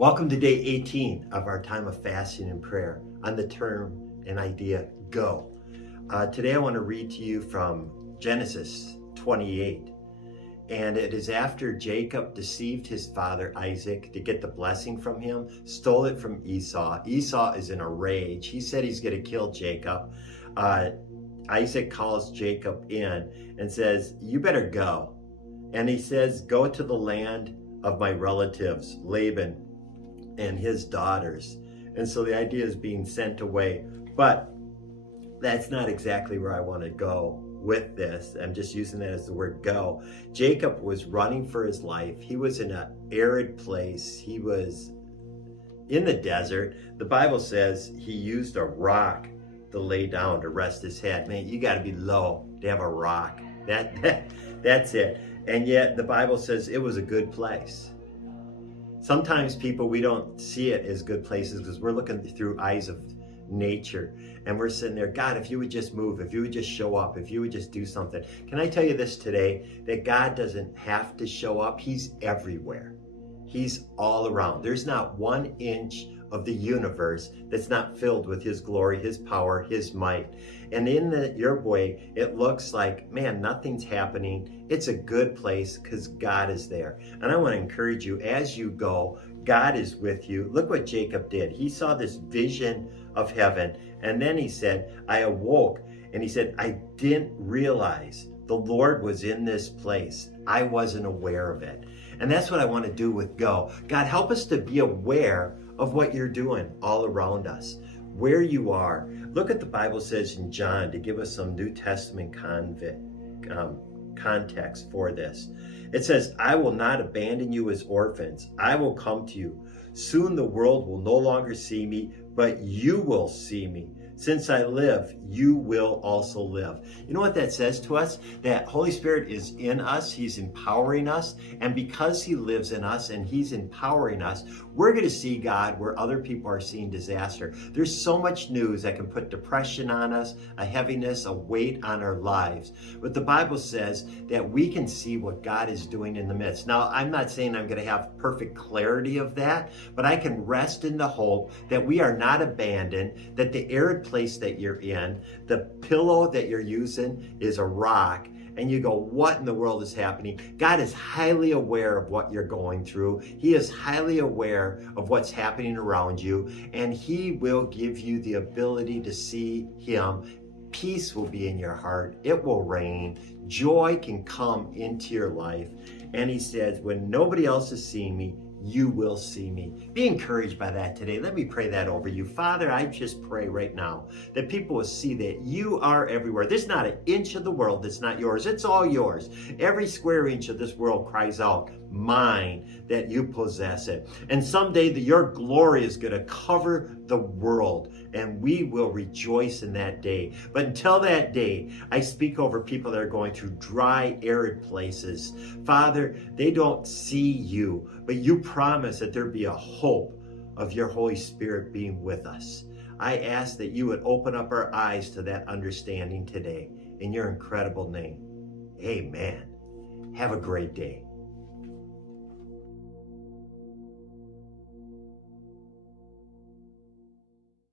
Welcome to day 18 of our time of fasting and prayer on the term and idea, go. Today I want to read to you from Genesis 28. And it is after Jacob deceived his father Isaac to get the blessing from him, stole it from Esau. Esau is in a rage. He said he's going to kill Jacob. Isaac calls Jacob in and says, "You better go." And he says, "Go to the land of my relatives, Laban and his daughters." And so the idea is being sent away. But that's not exactly where I want to go with this. I'm just using that as the word go. Jacob was running for his life. He was in an arid place. He was in the desert. The Bible says he used a rock to lay down to rest his head. Man, you got to be low to have a rock. That's it. And yet the Bible says it was a good place. Sometimes people, we don't see it as good places because we're looking through eyes of nature and we're sitting there, God, if you would just move, if you would just show up, if you would just do something. Can I tell you this today, that God doesn't have to show up. He's everywhere. He's all around. There's not 1 inch of the universe that's not filled with his glory, his power, his might. And in your way, it looks like, man, nothing's happening. It's a good place because God is there. And I want to encourage you, as you go, God is with you. Look what Jacob did. He saw this vision of heaven. And then he said, I awoke. And he said, I didn't realize the Lord was in this place. I wasn't aware of it. And that's what I want to do with Go. God, help us to be aware of what you're doing all around us, where you are. Look at the Bible says in John, to give us some New Testament context for this. It says, I will not abandon you as orphans. I will come to you. Soon the world will no longer see me, but you will see me. Since I live, you will also live. You know what that says to us? That Holy Spirit is in us. He's empowering us. And because he lives in us and he's empowering us, we're going to see God where other people are seeing disaster. There's so much news that can put depression on us, a heaviness, a weight on our lives. But the Bible says that we can see what God is doing in the midst. Now, I'm not saying I'm going to have perfect clarity of that, but I can rest in the hope that we are not abandoned, that the arid place that you're in, the pillow that you're using is a rock, and you go, what in the world is happening? God is highly aware of what you're going through. He is highly aware of what's happening around you, and he will give you the ability to see him. Peace will be in your heart. It will reign. Joy can come into your life. And he says, when nobody else is seeing me, you will see me. Be encouraged by that today. Let me pray that over you. Father, I just pray right now that people will see that you are everywhere. There's not an inch of the world that's not yours. It's all yours. Every square inch of this world cries out, mine, that you possess it. And someday your glory is going to cover the world, and we will rejoice in that day. But until that day, I speak over people that are going through dry, arid places. Father, they don't see you, but you promise that there be a hope of your Holy Spirit being with us. I ask that you would open up our eyes to that understanding today. In your incredible name, amen. Have a great day.